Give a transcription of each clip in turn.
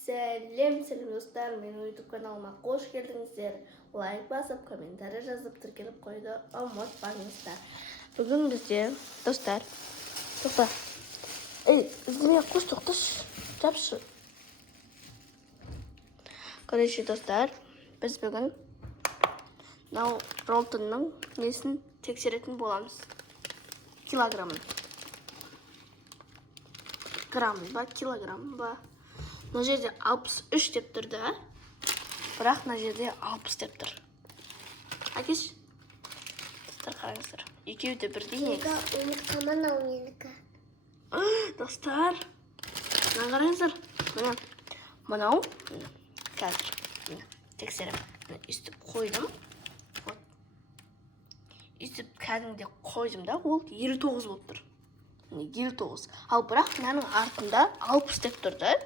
Сәлем достар, менің YouTube каналыма қош келдіңіздер. Лайк басып, комментарий жазып, тіркеліп қойды ұмытпаңыздар. Бүгін бізде, достар, тоқта. Іздемей қош, тоқташы, жапшы. Короче, достар, біз бүгін ролтонның несін тексеретін боламыз. Килограммын. Граммын ба, килограммын ба. Мына жерде 63 деп тұр да, бірақ мына жерде 60 деп тұр. Әкеш? Достар, қараңыздар. Екеуі де бірдей негіз. Ұмытқама мынау менікі. Достар, мына қараңыздар. Мынау қазір тексеріп, үстіп қойдым. Үстіп кәдімде қойдым да, ол 59 болып тұр. 59. Ал бірақ мынаның артында 60 деп тұр да.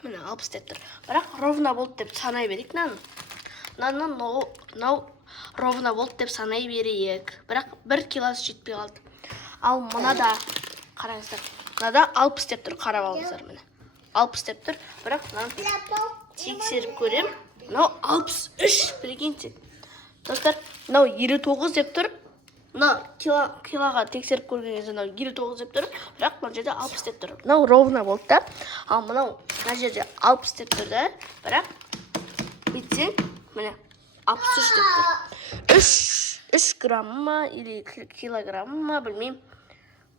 Міне 60 деп тұр. Бірақ ровно болды деп санай берейік мынаны. Ровно болды деп санай берейік. Бірақ 1 килосы жетпей қалды. Ал мынада, қараңыздар, мынада 60 деп тұр, қарап алыңыздар міне. 60 деп тұр, бірақ мынаны тексеріп көрем. Мынау 63, прикиньте. Достар, мынау 59 деп тұр. Мынау килоға тексеріп көрген кезде мынау 59 деп тұр, бірақ мына жерде 60 деп тұр. Мынау ровно болды да. Ал мынау мына жерде 60 деп тұр да, бірақ бүйтсең, міне 63 деп тұр. 3 грамм ма или килограмм ма, білмеймін,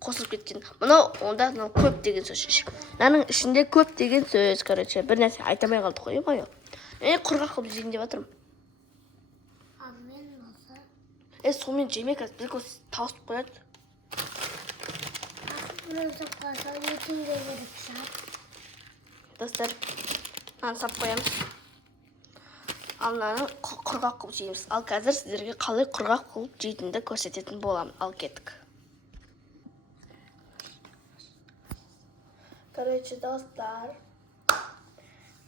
қосылып кеткен. Мынау онда көп деген сөз. Мынаның ішінде көп деген сөз, короче, бір нәрсе айтамай қалдық қой, ма? Құрғақ қылып жейін деп жатырмын. Сонымен жемек аз, білік осы тауысып қояды. Достар, мынаны сап қоямыз. Ал мынаны құрғақ қылып жейміз. Ал қазір сіздерге қалай құрғақ қылып жейтінді көрсететін боламын. Ал кеттік. Короче, достар,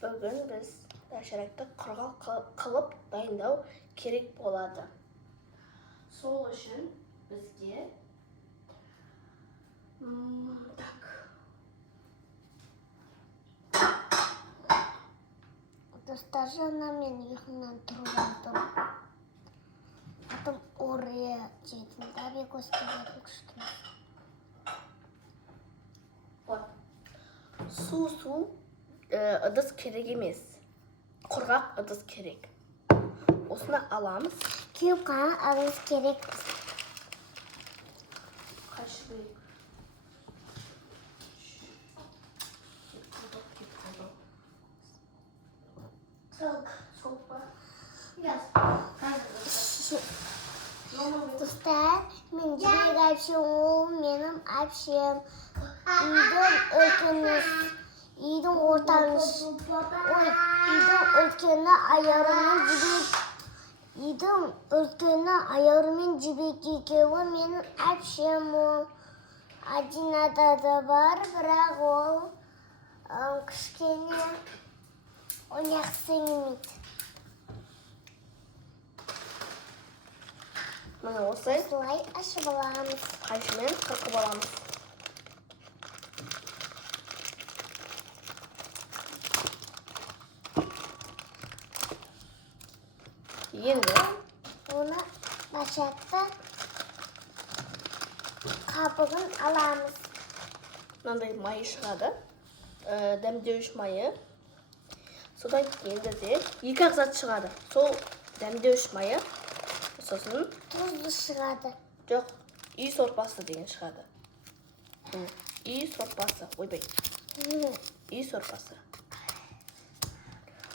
бүгін біз доширакты құрғақ қылып дайындау керек болады. Сол үшін бізге Достар, жаңа мен ұйқымнан тұрып алдым. Атым ория жедім. Дәбек өскелерін күштім. Су ыдыс керек емес. Құрғақ ыдыс керек. Осыны аламыз. Күйіп қана алыңыз керек. Қайшы бейік. Соқ ба? Достар, мен жүрек әпшем, ол менің әпшем. Үйдің ортамыз. Үйдің үлкені аяғымен жібек. Үйдің үлкені аяғымен жібек екеуі менің әпшем ол. Адинада да бар, бірақ ол кішкене ойнақ сіңімейді. Мына осылай ашып аламыз. қайшымен қырқып аламыз. Енді оны башақта қабығын аламыз. мынандай майы шығады, дәмдеуіш майы. Содан кейін бізде 2 зат шығады. Сол дәмдеуіш майы, сосын тұзды шығады. жоқ, үй сорпасы деген шығады. Үй сорпасы, ойбай. Үй сорпасы.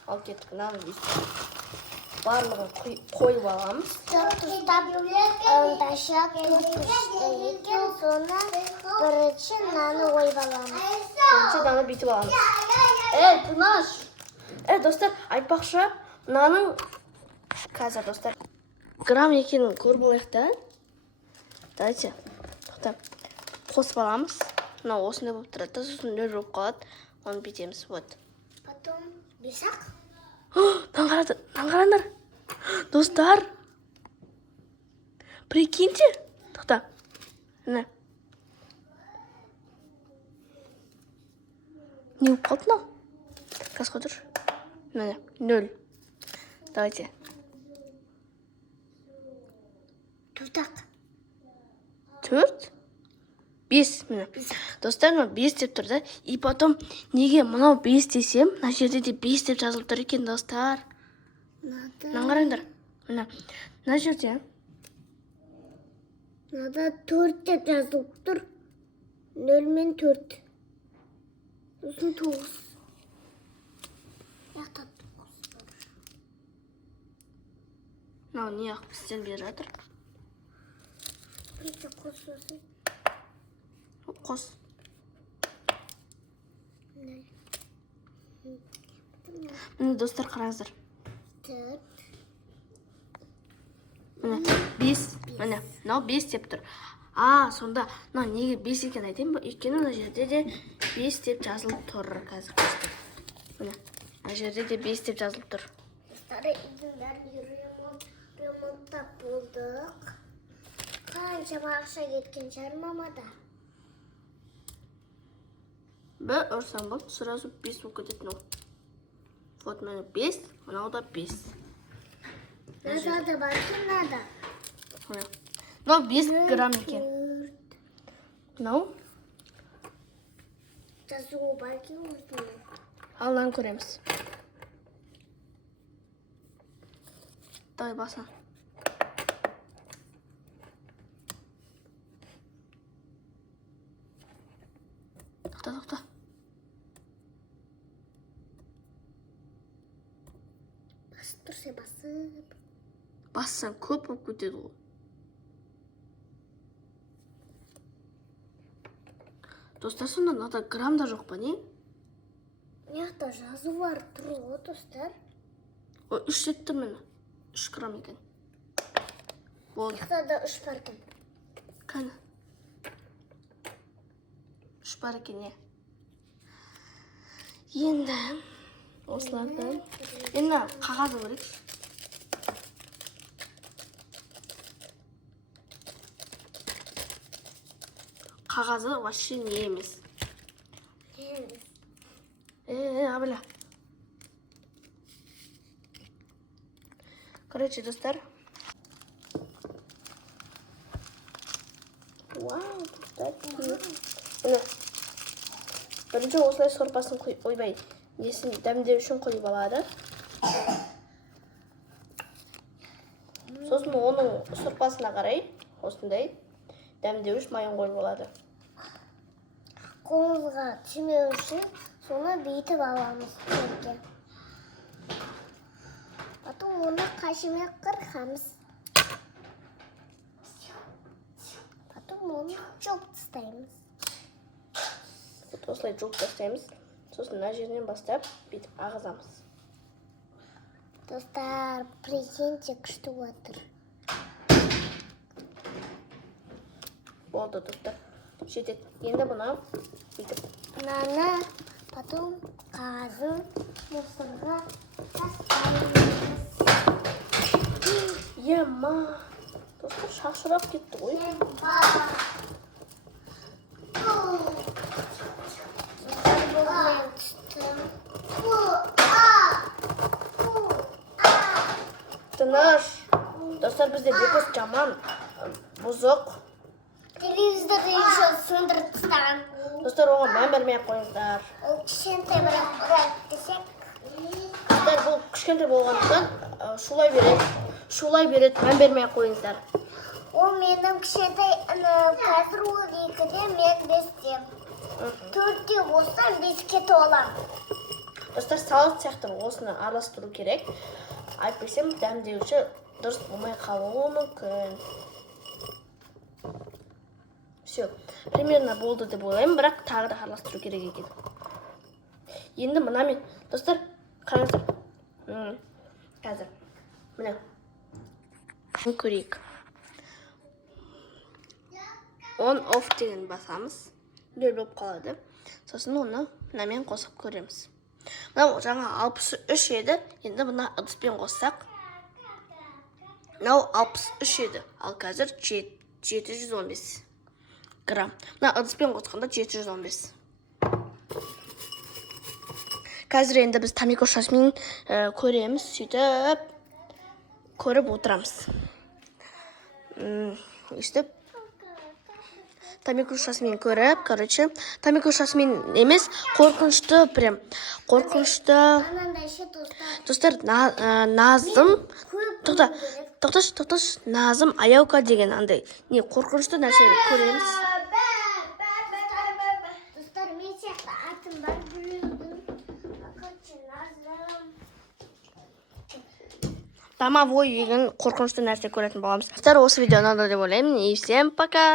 Ал кеттік, мынаны барлығын қойып аламыз. Тұстап, дашақ тұзды екен, соны бірінші наны ойып аламыз. Бірінші наны бүйтіп аламыз. Тынаш! Достар, айтпақшы, мынаның қазір, достар, грамм екенін көріп алайық та. Давайте, тоқтап, қосып аламыз. Мынау осындай болып тұрады, сосын нөл болып қалады. Оны бүйтеміз, вот. Потом бесақ. Нан қарандар. Достар, прикиньте. Тоқта. Не болып қалды мынау? Қасқа тұр. Міне, 0. Давайте. Төрт-ақ. 4. 5. Міне. Достар, мына 5 деп тұр да. И потом, неге мынау 5 десем, мына жерде де 5 деп жазылып тұр екен, достар. Мына қараңдар. Мына жерде. Мынада 4 деп жазылып тұр. 0 мен 4. Сосын 9. Яқта 9 бар. Мынау не ақ бізден беріп жатыр. Бірінші қосылсын. Қос. Міне достар, қараңыздар. 4. Міне 5. Міне, мынау 5 деп тұр. Сонда мынау неге 5 екен айтайын ба? Өйткені мына жерде де 5 деп жазылып тұр қазір. Міне, мына жерде де 5 деп жазылып тұр. Достары үйдің бәрін ремонттап болдық. Қаншама ақша кеткен шығар мамада. Бір ұрсаң болды, сразу 5 болып кететін ол. Вот міне 5, мынау да 5. Назада бақы нада. Мынау 5 грамм екен. Мынау Жазуы бақы осыны. алдан көреміз. Давай баса. Тоқта. Басып тұрса басып. Бассаң көп болып кетеді ғой. Достар, сонда мынада граммда жоқ па не? Мыяқта жазу бар тұр ғой достар. 3 деп тұр міне. 3 грамм екен. Болды. Мыяқта да 3 бар екен. Қане. 3 бар екен, не? Енді осыларды. Енді қағазы көрейік. Қағазы вообще не емес. Абыля. Короче, достар. Вау, достар. Міне. Бірінші осылай сорпасын ойбай. Несін дәмдеу үшін қойып алады. Сосын оның сорпасына қарай, осындай дәмдеу үшін майын қойып алады. Қолымызға тимеу үшін соны бейтіп аламыз жерге. Потом оны қашымен қырқамыз. Потом оны жұлып тастаймыз. Осылай жұлып тастаймыз. Сосын мына жерінен бастап бүйтіп ағызамыз. Достар, прикиньте, күшті отыр. Болды, достар. Жетеді. Енді бұны бүйтіп. Мынаны потом қағазын мусорға тастаймыз. Ема, достар, шашырап кетті ғой. Тыныш. Достар, бізде бекос жаман, бұзық. Телевизорды еще сөндіріп тастаған. Достар, оған мән бермей қойыңыздар. Ол кішкентай бірақ десек. Достар, бұл кішкентай болғандықтан шулай береді, мән бермей қойыңыздар. Ол менің кішкентай қазір ол 2-де, мен 5-де. 4-де болсам 5-ке толам. Достар, салат сияқты осыны араластыру керек. Айтпесем, дәмдеуші дұрыс болмай қалуы мүмкін. Все, примерно болды деп ойлаймын, бірақ тағы да араластыру керек екен. Енді мынамен, достар, қараңыздар. Қазір. Міне. Көрейік. On off деген басамыз. Нөл болып қалады. Сосын оны мынамен қосып көреміз. Мынау жаңа 63 еді, енді мына ыдыспен қоссақ. Мынау 63 еді, ал қазір 715 грамм. Мына ыдыспен қосқанда 715. қазір енді біз Тамико Жасмин көреміз, сөйтіп көріп отырамыз. Өстіп Тамико Жасмин көріп, Тамико Жасмин емес, қорқынышты, прям қорқынышты. Анандай ше достар. Достар, Назым, тоқташ, Назым Аяука деген андай не қорқынышты нәрсе көреміз. Достар, мен сияқты атым бар біреудің. Назым. Домовой деген қорқынышты нәрсе көретін боламыз. Достар, осы видео ұнады деп ойлаймын. И всем пока!